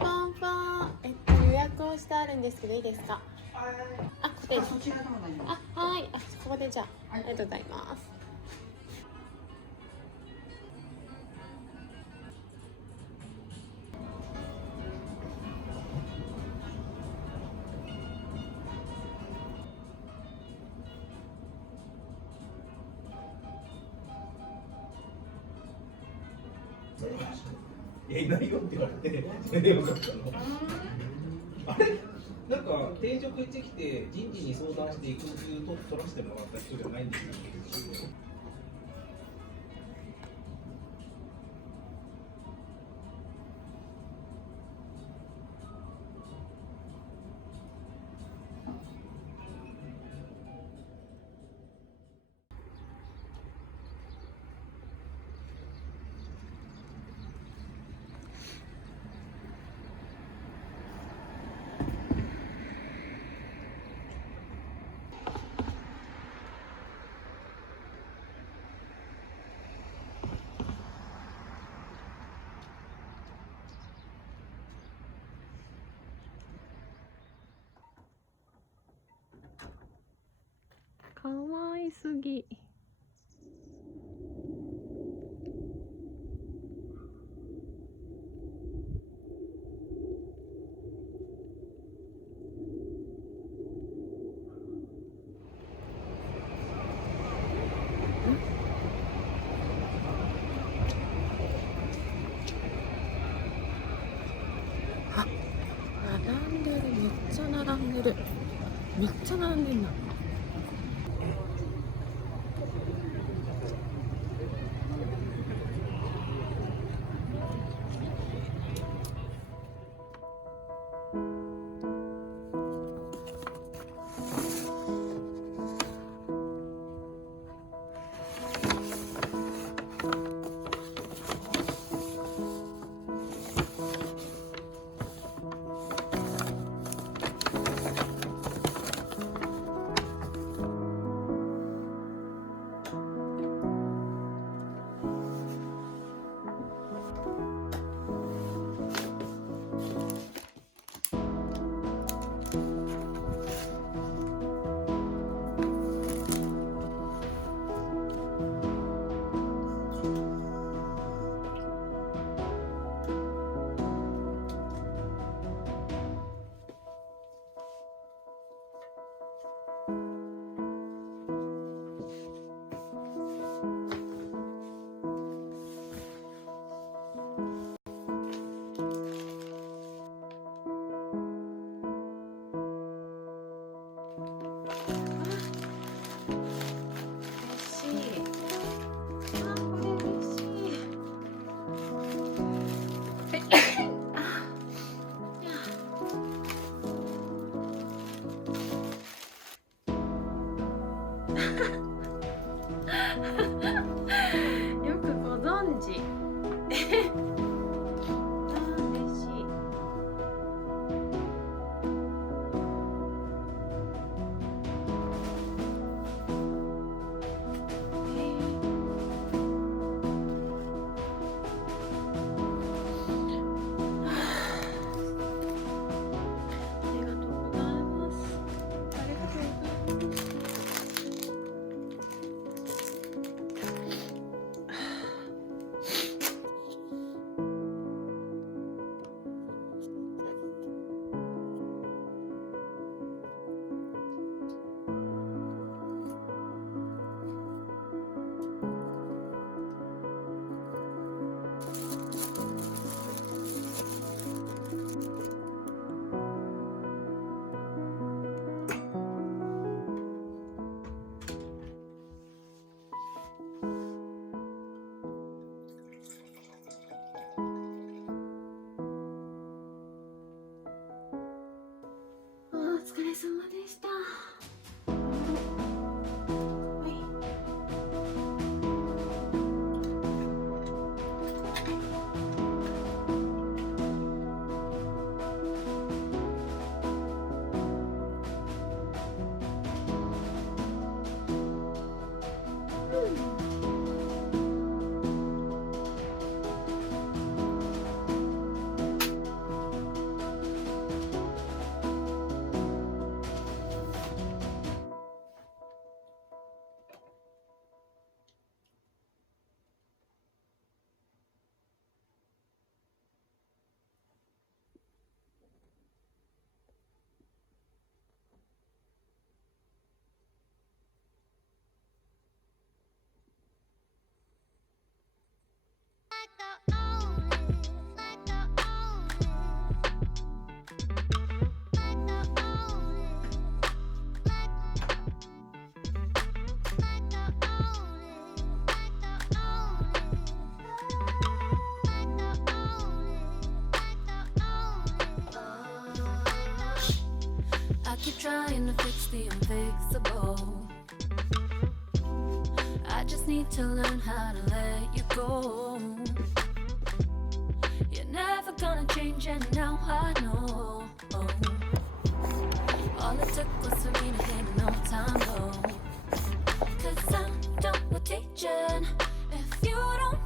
ばんは。予約をしてあるんですけどいいですか？あ、ここで。そちらでも大丈夫です。はい。ここでじゃあ、はいありがとうございます。いないよって言われて、それでよかったの。あれなんか転職してきて人事に相談して育休取らせてもらった人じゃないんですよ。かわいすぎ。あ、並んでる。めっちゃ並んでる。めっちゃ並んでんな。よくご存知。嬉しい。ありがとうございます。ありがとうございます。trying to fix the unfixable. I just need to learn how to let you go. You're never gonna change, and now I know. All it took was for me to hit no time low. 'Cause I'm done with teaching. If you don't